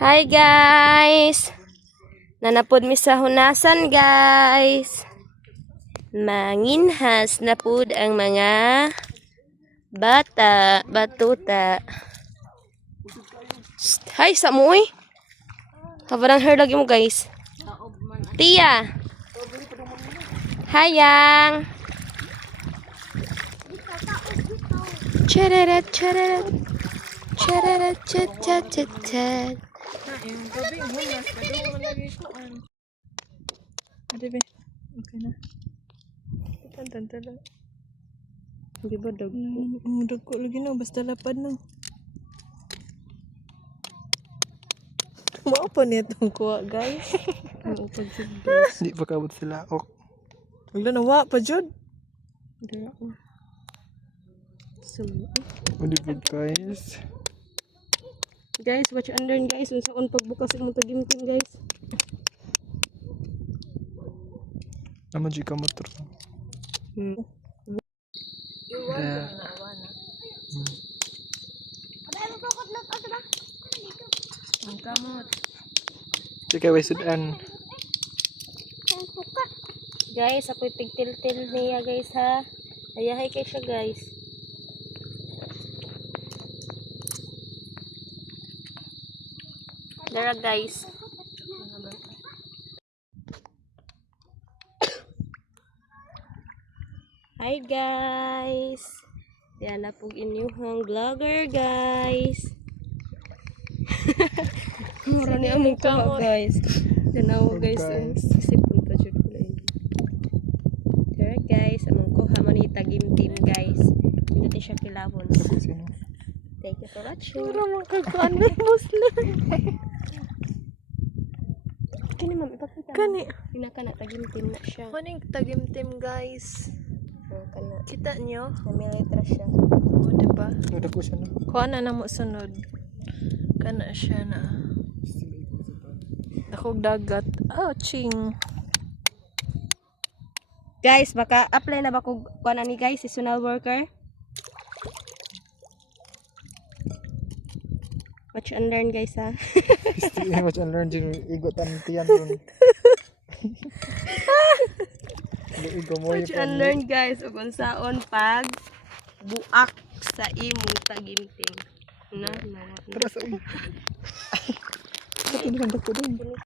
Hi guys! Nanapod mi sa hunasan guys. Manginhas na pud ang mga batuta. Hi sa mo eh. Kabarang hair lagi mo guys. Tia! Hayang! Chararat, chararat. Chararat, chat, chat, chat, chat. Yung gabi, hunas ka doon lagi ko an. Ade be. Okay na. Tantala. Di ba dog? Dagko lagi no basta lapad no. Mao pa niya tong kuha, guys. Di pa kabot sila. Ok. Wala na wa pa jud. So, Hindi pa guys. guys, watch under guys. Unsa on pagbukas imong tagimtim guys. Naman di ka motor. Ang kamot. Di ka way sudan. Guys, ako'y pigtil-til niya guys ha. Ayahay kay siya guys. Dara guys. Hi guys. Yan na pug inyong vlogger guys. Mura ni among kuha guys. Tanaw guys. Sipon pa jud ko lang. Dara guys, among kuha man ni tagimtim guys. Hindi siya kilabon. Sino? Thank you for watching. Pura man kagkuan na Muslim. Kini ma'am, ipakita. Kani. Pinaka tagimtim na siya. Kuning tagimtim, guys. Oh, kana. Kita nyo? May letra siya. O, diba? Wala ko siya no. Kuha na mo sunod. Kana siya na. Dakog dagat. Oh, ching. Guys, baka apply na ba kung kuha ni guys, seasonal worker? Watch and learn guys ha. Still watch and learn din igotan tiyan ron. Igo mo Watch and learn guys, ug unsaon pag buak sa imong tagimtim. Na. Tara sa. Ito din ko din.